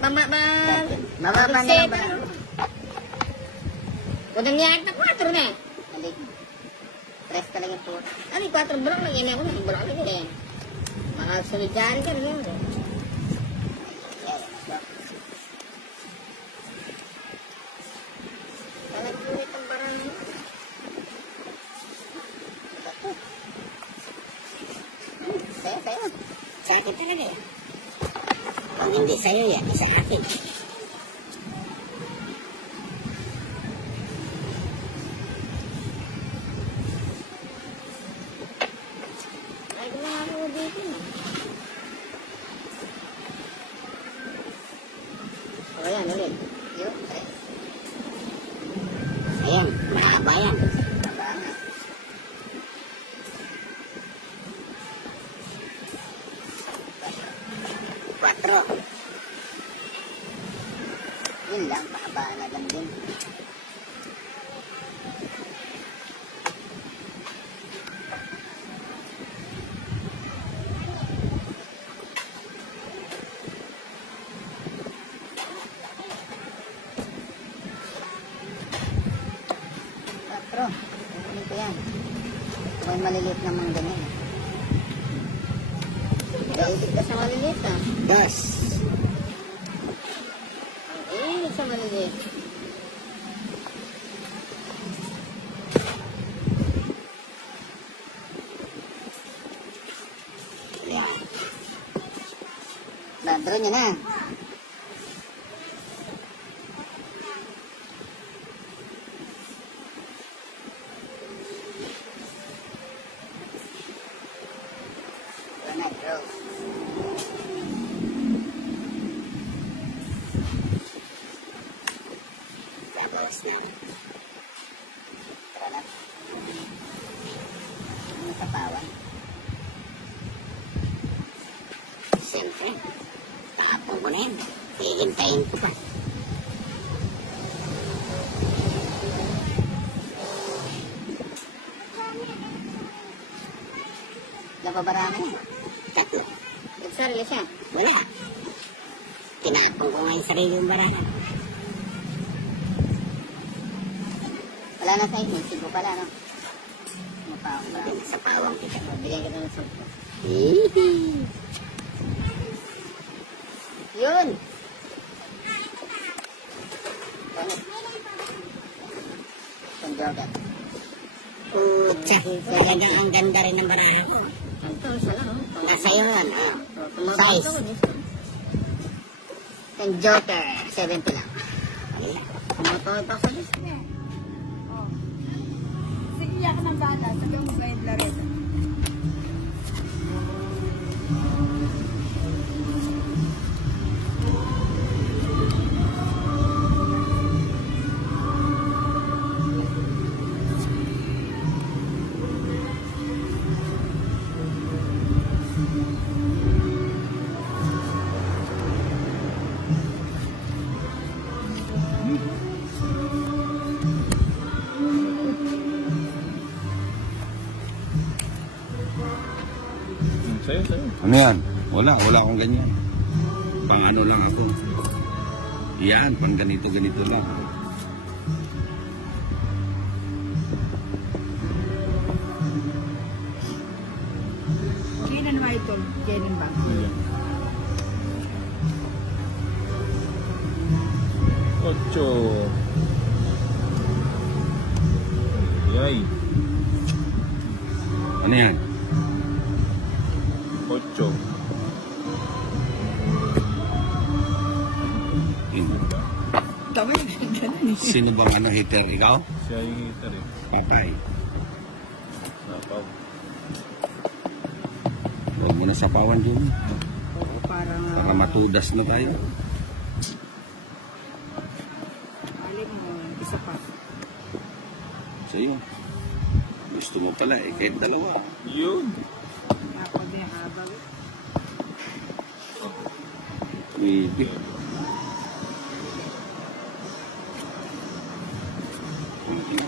Mababa na lang ba? Kudang niyak na 4 na. Balik. 3 talaga po. Ano yung 4 bulak lang? Yan ako na. Bulak lang din eh. Makasunod dyan ka rin. Talagpulit ang parang. Sa'yo. Sa akin talaga eh. Kung hindi sa'yo yan, sa akin. Ay, kung ako dito na. O, yan, ulit. Yun, ayan, mahaba yan. Mahaba nga. Yun lang, mahaba na lang din. Kukunin ko yan. May maliliit naman ganyan. Daigit ka sa maliliit ah. Dos. Sa maliliit. Yan. Dadro nyo na. Tapos na. Tara na. Ang kapawan. Siyempre, tapon ko na yan. Hihintayin ko pa. Napabara na yan. 3. Nagsarili siya? Wala. Tinapon ko nga yung sarili yung barana. Wala na sa inyo, sigo pala, no? Mapawang ba? Sa pawang kita. Bigyan kita ng 10. Yun! Ang joga. Putsa! Talaga ang ganda rin ng barana ko. Nasa iyo yan, size. Ang joker, 70 lang. Tumotoy pa sa list niya. Sige, iyak ng bala. Sabi mo ba yung Lareta? Ano yan? Wala akong ganyan. Pang ano lang ako. Yan, pang ganito lang. Kailan ba ito? Kailan ba? Ocho. Yay. Ano yan? 8. Tama yung ganun eh. Sino bang ano hitter? Ikaw? Siya yung hitter eh. Patay. Sapaw. Huwag mo na sapawan dun. Oo, parang... Baka matudas na tayo. Alim mo, isa pa. Sa'yo. Gusto mo pala eh, kahit 2. Yun. Ako din, habang. Maybe.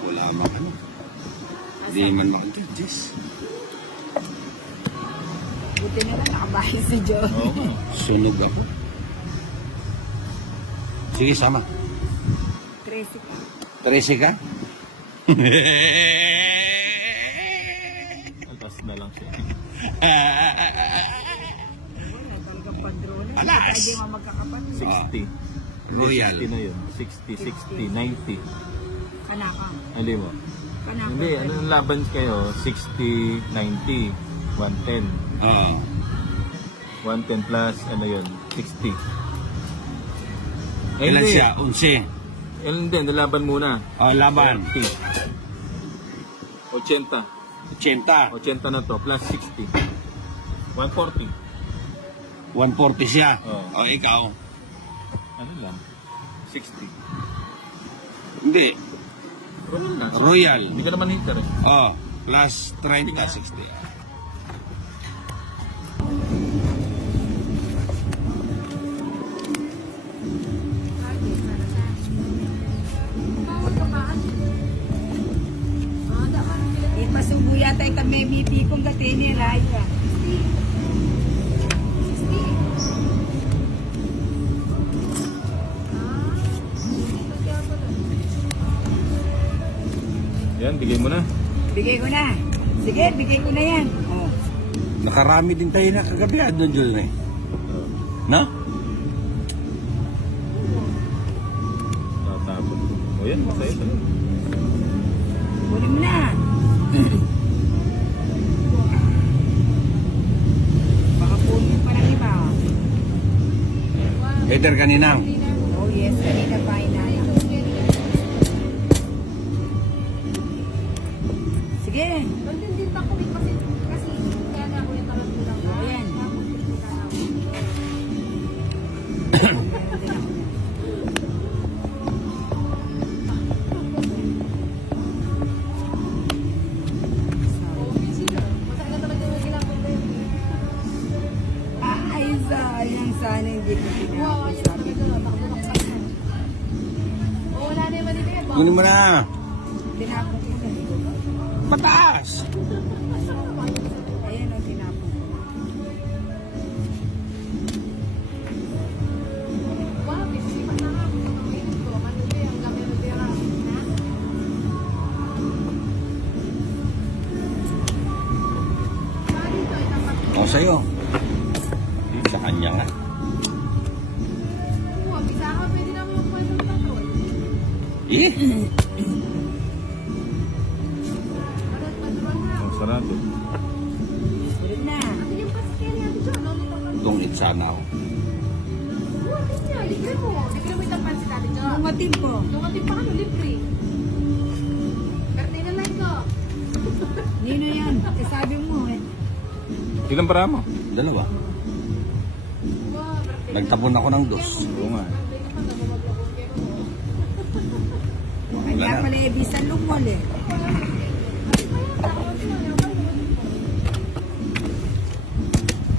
Wala bang ano. Hindi man makadjust. Buti na lang nakabahay si John. Oo. Sunog ako. Sige, sama. 13 ka. 13 ka? Atas na lang siya. Wala, talagang padrone. Alas! Hindi mo magkakapatid. 60. Royal. 60 na yun. 60, 60, 90. Kanaka. Hindi mo. Kanaka. Hindi, anong laban kayo? 60, 90, 110. Oo. 110 plus, ano yun? 60. Ilan hindi. siya? 11. Hindi, nalaban muna. Laban. 80. 80. 80. 80 na to, plus 60. 140. 140 siya. Oo. O, ikaw? Ano lang? 60. Hindi. Royal na. Royal. Hindi ka naman hitter eh. Oh, plus 30, 60. Ipasubo yata yung kami BP kong gatini, Raya. Yan, bigay mo na. Bigay ko na. Sige, bigay ko na yan. Oh. Nakarami din tayo na kagabi doon dyan eh. Na? Tatapon. O yan, masaya sa Huli mo na. Baka punin pa ng iba. Peter kaninang. Oh yes, kanina pa inaya. Sige. Hindi pa ko kasi kaya nga ako yung talang-tulang. Oh, yan. Ay, sayang sana hindi ko pinasabi. Wala na yung dito yan. Kunin mo na. Tinapon ko na. Pataas. Ayan o, tinapon ko. Wow, pisipan na nga. Pinakinig ko. Ano ba yung gamero-bera? Dito, itapat ko. O, sa'yo. Sa kanya nga. Bisa ka, pwede na mo yung pwede ng tatol. Eh? Padat-paduan na. Ang sarado. Ulit na. Ate yung pasikyan yan dyan. Ano nito ka? Tungit sana ako. Buwatin niya. Libre mo. Libre mo itang pansit ate dyan. Ungatin po. Yung ating pa ano, libre. Birthday na live ko. Nino yan. Sabi mo eh. Ilan para mo? Dalawa. Wow, birthday. Nagtapon ako ng dos. Oo nga. Birthday ka pa, nagbabablog kayo. Kanya na. pala ibisan lumol eh.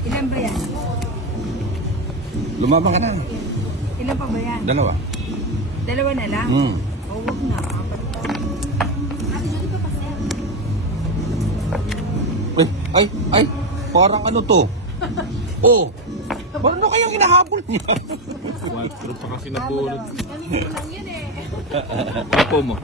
Ilan ba yan? Lumabang ka na. Ilan pa ba yan? Dalawa. Dalawa na lang? Hmm. O, wag na. Apat pa. Ate, Judy pa pa, sir. Ay, parang ano to? Oh, parang ano kayong hinahabol niya? 4 pa kasi napulot. Ganito lang yun eh. Apo mo.